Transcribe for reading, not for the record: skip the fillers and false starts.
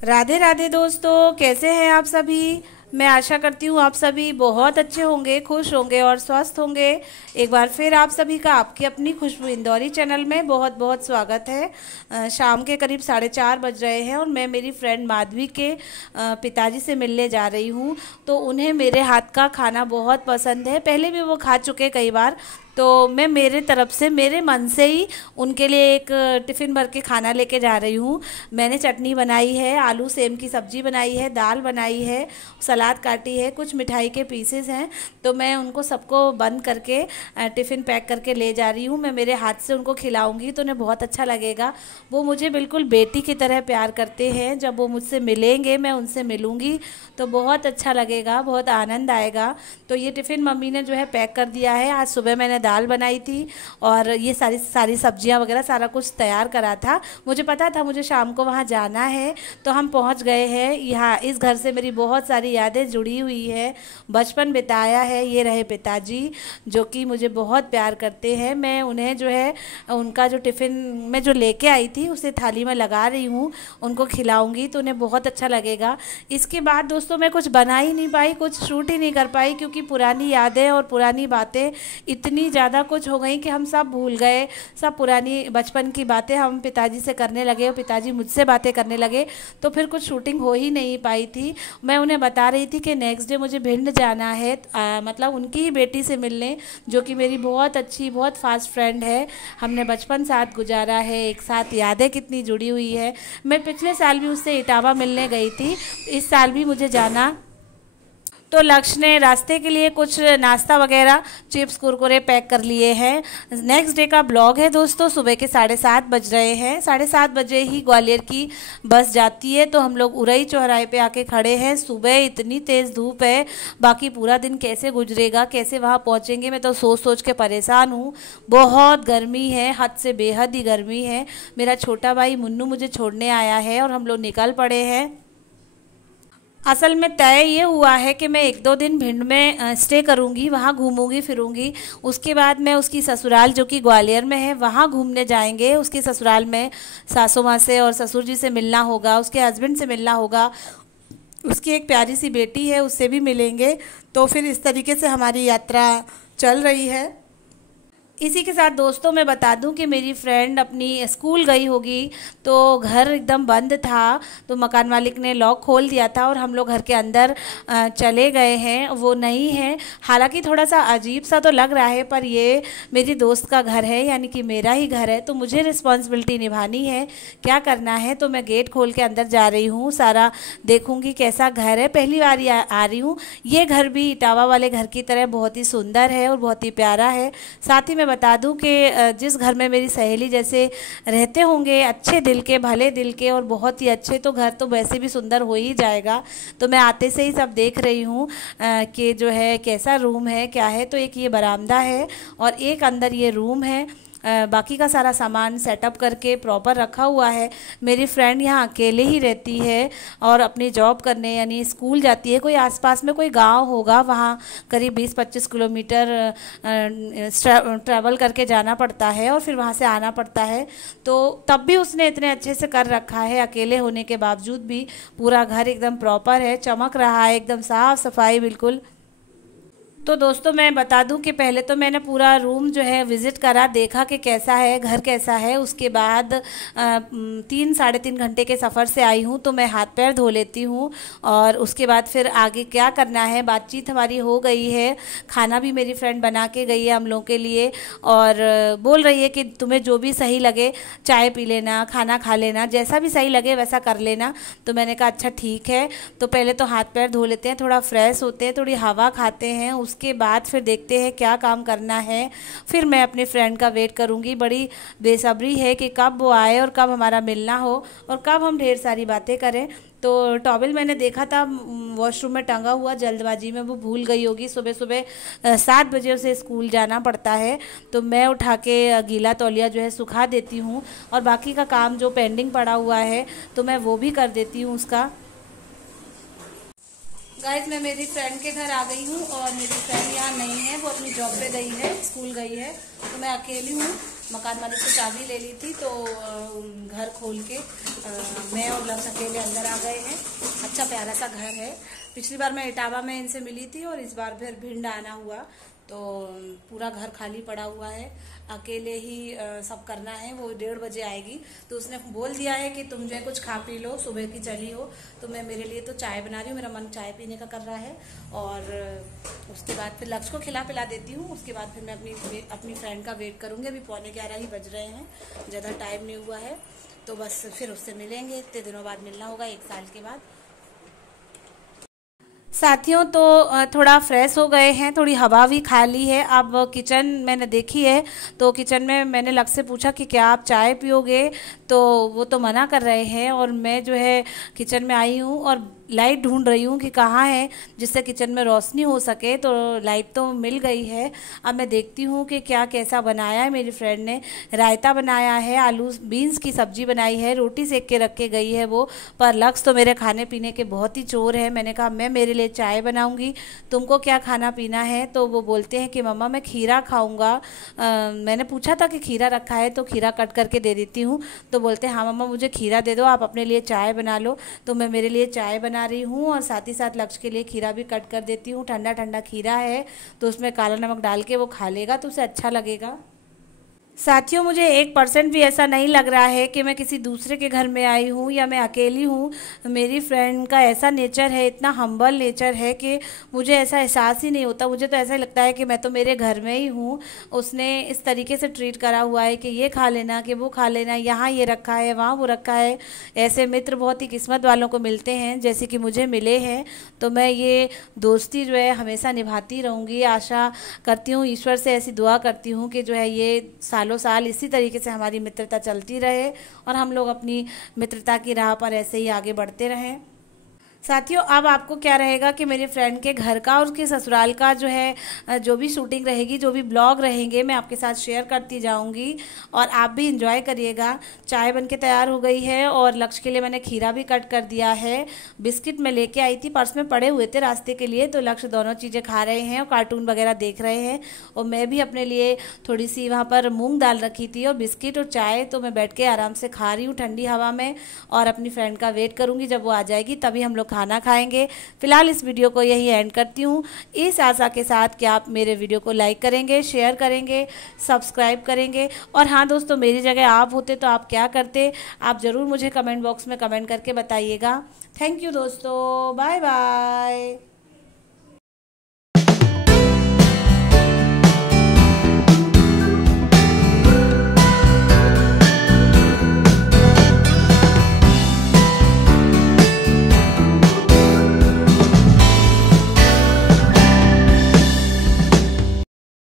राधे राधे दोस्तों, कैसे हैं आप सभी। मैं आशा करती हूँ आप सभी बहुत अच्छे होंगे, खुश होंगे और स्वस्थ होंगे। एक बार फिर आप सभी का आपकी अपनी खुशबू इंदौरी चैनल में बहुत बहुत स्वागत है। शाम के करीब 4:30 बज रहे हैं और मैं मेरी फ्रेंड माधवी के पिताजी से मिलने जा रही हूँ। तो उन्हें मेरे हाथ का खाना बहुत पसंद है, पहले भी वो खा चुके कई बार। तो मैं मेरे तरफ से, मेरे मन से ही उनके लिए एक टिफ़िन भर के खाना लेके जा रही हूँ। मैंने चटनी बनाई है, आलू सेम की सब्ज़ी बनाई है, दाल बनाई है, सलाद काटी है, कुछ मिठाई के पीसेस हैं। तो मैं उनको सबको बंद करके टिफ़िन पैक करके ले जा रही हूँ। मैं मेरे हाथ से उनको खिलाऊंगी तो उन्हें बहुत अच्छा लगेगा। वो मुझे बिल्कुल बेटी की तरह प्यार करते हैं। जब वो मुझसे मिलेंगे, मैं उनसे मिलूँगी तो बहुत अच्छा लगेगा, बहुत आनंद आएगा। तो ये टिफ़िन मम्मी ने जो है पैक कर दिया है। आज सुबह मैंने दाल बनाई थी और ये सारी सारी सब्जियां वगैरह सारा कुछ तैयार करा था। मुझे पता था मुझे शाम को वहाँ जाना है, तो हम पहुँच गए हैं। यहाँ इस घर से मेरी बहुत सारी यादें जुड़ी हुई है, बचपन बिताया है। ये रहे पिताजी जो कि मुझे बहुत प्यार करते हैं। मैं उन्हें जो है उनका जो टिफ़िन में जो लेके आई थी उसे थाली में लगा रही हूँ, उनको खिलाऊंगी तो उन्हें बहुत अच्छा लगेगा। इसके बाद दोस्तों मैं कुछ बना ही नहीं पाई, कुछ शूट ही नहीं कर पाई, क्योंकि पुरानी यादें और पुरानी बातें इतनी ज़्यादा कुछ हो गई कि हम सब भूल गए। सब पुरानी बचपन की बातें हम पिताजी से करने लगे और पिताजी मुझसे बातें करने लगे, तो फिर कुछ शूटिंग हो ही नहीं पाई थी। मैं उन्हें बता रही थी कि नेक्स्ट डे मुझे भिंड जाना है, मतलब उनकी ही बेटी से मिलने, जो कि मेरी बहुत अच्छी, बहुत फास्ट फ्रेंड है। हमने बचपन साथ गुजारा है, एक साथ यादें कितनी जुड़ी हुई है। मैं पिछले साल भी उससे इटावा मिलने गई थी, इस साल भी मुझे जाना। तो लक्ष्य ने रास्ते के लिए कुछ नाश्ता वगैरह, चिप्स कुरकुरे पैक कर लिए हैं। नेक्स्ट डे का ब्लॉग है दोस्तों। सुबह के 7:30 बज रहे हैं। 7:30 बजे ही ग्वालियर की बस जाती है, तो हम लोग उरई चौराहे पे आके खड़े हैं। सुबह इतनी तेज़ धूप है, बाकी पूरा दिन कैसे गुजरेगा, कैसे वहाँ पहुँचेंगे, मैं तो सोच सोच के परेशान हूँ। बहुत गर्मी है, हद से बेहद ही गर्मी है। मेरा छोटा भाई मुन्नू मुझे छोड़ने आया है और हम लोग निकल पड़े हैं। असल में तय ये हुआ है कि मैं 1-2 दिन भिंड में स्टे करूंगी, वहाँ घूमूंगी फिरूंगी। उसके बाद मैं उसकी ससुराल जो कि ग्वालियर में है वहाँ घूमने जाएंगे। उसकी ससुराल में सासू माँ से और ससुर जी से मिलना होगा, उसके हस्बैंड से मिलना होगा, उसकी एक प्यारी सी बेटी है उससे भी मिलेंगे। तो फिर इस तरीके से हमारी यात्रा चल रही है। इसी के साथ दोस्तों मैं बता दूं कि मेरी फ्रेंड अपनी स्कूल गई होगी, तो घर एकदम बंद था, तो मकान मालिक ने लॉक खोल दिया था और हम लोग घर के अंदर चले गए हैं। वो नहीं है, हालांकि थोड़ा सा अजीब सा तो लग रहा है, पर ये मेरी दोस्त का घर है, यानी कि मेरा ही घर है, तो मुझे रिस्पॉन्सिबिलिटी निभानी है, क्या करना है। तो मैं गेट खोल के अंदर जा रही हूँ, सारा देखूँगी कैसा घर है। पहली बार आ रही हूँ। ये घर भी इटावा वाले घर की तरह बहुत ही सुंदर है और बहुत ही प्यारा है। साथ ही मैं बता दूं कि जिस घर में मेरी सहेली जैसे रहते होंगे, अच्छे दिल के, भले दिल के और बहुत ही अच्छे, तो घर तो वैसे भी सुंदर हो ही जाएगा। तो मैं आते से ही सब देख रही हूँ कि जो है कैसा रूम है, क्या है। तो एक ये बरामदा है और एक अंदर ये रूम है। बाकी का सारा सामान सेटअप करके प्रॉपर रखा हुआ है। मेरी फ्रेंड यहाँ अकेले ही रहती है और अपनी जॉब करने यानी स्कूल जाती है। कोई आसपास में कोई गांव होगा, वहाँ करीब 20-25 किलोमीटर ट्रैवल करके जाना पड़ता है और फिर वहाँ से आना पड़ता है। तो तब भी उसने इतने अच्छे से कर रखा है, अकेले होने के बावजूद भी पूरा घर एकदम प्रॉपर है, चमक रहा है, एकदम साफ़ सफाई बिल्कुल। तो दोस्तों मैं बता दूं कि पहले तो मैंने पूरा रूम जो है विज़िट करा, देखा कि कैसा है, घर कैसा है। उसके बाद 3-3.5 घंटे के सफ़र से आई हूँ, तो मैं हाथ पैर धो लेती हूँ और उसके बाद फिर आगे क्या करना है, बातचीत हमारी हो गई है। खाना भी मेरी फ्रेंड बना के गई है हम लोग के लिए और बोल रही है कि तुम्हें जो भी सही लगे, चाय पी लेना, खाना खा लेना, जैसा भी सही लगे वैसा कर लेना। तो मैंने कहा अच्छा ठीक है। तो पहले तो हाथ पैर धो लेते हैं, थोड़ा फ्रेश होते हैं, थोड़ी हवा खाते हैं, उसके बाद फिर देखते हैं क्या काम करना है। फिर मैं अपनी फ्रेंड का वेट करूंगी। बड़ी बेसब्री है कि कब वो आए और कब हमारा मिलना हो और कब हम ढेर सारी बातें करें। तो टॉवल मैंने देखा था वॉशरूम में टंगा हुआ, जल्दबाजी में वो भूल गई होगी। सुबह सुबह 7 बजे उसे स्कूल जाना पड़ता है, तो मैं उठा के गीला तौलिया जो है सुखा देती हूँ और बाकी का काम जो पेंडिंग पड़ा हुआ है तो मैं वो भी कर देती हूँ उसका। गाइस मैं मेरी फ्रेंड के घर आ गई हूँ और मेरी फ्रेंड यहाँ नहीं है, वो अपनी जॉब पे गई है, स्कूल गई है, तो मैं अकेली हूँ। मकान मालिक से चाबी ले ली थी, तो घर खोल के मैं और लक्ष्य अकेले अंदर आ गए हैं। अच्छा प्यारा सा घर है। पिछली बार मैं इटावा में इनसे मिली थी और इस बार फिर भिंड आना हुआ, तो पूरा घर खाली पड़ा हुआ है, अकेले ही सब करना है। वो 1:30 बजे आएगी, तो उसने बोल दिया है कि तुम जो है कुछ खा पी लो, सुबह की चली हो। तो मैं मेरे लिए तो चाय बना रही हूँ, मेरा मन चाय पीने का कर रहा है। और उसके बाद फिर लक्ष्य को खिला पिला देती हूँ। उसके बाद फिर मैं अपनी फ्रेंड का वेट करूँगी। अभी 11:15 ही बज रहे हैं, ज़्यादा टाइम नहीं हुआ है, तो बस फिर उससे मिलेंगे। इतने दिनों बाद मिलना होगा, 1 साल के बाद। साथियों, तो थोड़ा फ्रेश हो गए हैं, थोड़ी हवा भी खा ली है। अब किचन मैंने देखी है, तो किचन में मैंने लक्ष्य से पूछा कि क्या आप चाय पियोगे, तो वो तो मना कर रहे हैं। और मैं जो है किचन में आई हूँ और लाइट ढूंढ रही हूँ कि कहाँ है जिससे किचन में रोशनी हो सके। तो लाइट तो मिल गई है। अब मैं देखती हूँ कि क्या कैसा बनाया है। मेरी फ्रेंड ने रायता बनाया है, आलू बीन्स की सब्जी बनाई है, रोटी सेक के रख के गई है वो। पर लक्ष्य तो मेरे खाने पीने के बहुत ही चोर है। मैंने कहा मैं मेरे लिए चाय बनाऊंगी, तुमको क्या खाना पीना है? तो वो बोलते हैं कि मम्मा मैं खीरा खाऊंगा। मैंने पूछा था कि खीरा रखा है तो खीरा कट करके दे देती हूँ। तो बोलते हैं हाँ मम्मा मुझे खीरा दे दो, आप अपने लिए चाय बना लो। तो मैं मेरे लिए चाय बना रही हूँ और साथ ही साथ लक्ष्य के लिए खीरा भी कट कर देती हूँ। ठंडा ठंडा खीरा है तो उसमें काला नमक डाल के वो खा लेगा तो उसे अच्छा लगेगा। साथियों, मुझे 1% भी ऐसा नहीं लग रहा है कि मैं किसी दूसरे के घर में आई हूँ या मैं अकेली हूँ। मेरी फ्रेंड का ऐसा नेचर है, इतना हम्बल नेचर है कि मुझे ऐसा एहसास ही नहीं होता। मुझे तो ऐसा ही लगता है कि मैं तो मेरे घर में ही हूँ। उसने इस तरीके से ट्रीट करा हुआ है कि ये खा लेना, कि वो खा लेना, यहाँ ये रखा है, वहाँ वो रखा है। ऐसे मित्र बहुत ही किस्मत वालों को मिलते हैं जैसे कि मुझे मिले हैं। तो मैं ये दोस्ती जो है हमेशा निभाती रहूँगी। आशा करती हूँ, ईश्वर से ऐसी दुआ करती हूँ कि जो है ये सालों साल इसी तरीके से हमारी मित्रता चलती रहे और हम लोग अपनी मित्रता की राह पर ऐसे ही आगे बढ़ते रहें। साथियों, अब आपको क्या रहेगा कि मेरे फ्रेंड के घर का और उसके ससुराल का जो है जो भी शूटिंग रहेगी, जो भी ब्लॉग रहेंगे, मैं आपके साथ शेयर करती जाऊंगी और आप भी इंजॉय करिएगा। चाय बनके तैयार हो गई है और लक्ष्य के लिए मैंने खीरा भी कट कर दिया है। बिस्किट मैं लेके आई थी, पर्स में पड़े हुए थे रास्ते के लिए, तो लक्ष्य दोनों चीज़ें खा रहे हैं और कार्टून वगैरह देख रहे हैं। और मैं भी अपने लिए थोड़ी सी वहाँ पर मूँग दाल रखी थी और बिस्किट और चाय, तो मैं बैठ के आराम से खा रही हूँ ठंडी हवा में और अपनी फ्रेंड का वेट करूँगी। जब वो आ जाएगी तभी हम लोग खाना खाएंगे। फिलहाल इस वीडियो को यही एंड करती हूँ, इस आशा के साथ कि आप मेरे वीडियो को लाइक करेंगे, शेयर करेंगे, सब्सक्राइब करेंगे। और हाँ दोस्तों, मेरी जगह आप होते तो आप क्या करते, आप ज़रूर मुझे कमेंट बॉक्स में कमेंट करके बताइएगा। थैंक यू दोस्तों, बाय बाय।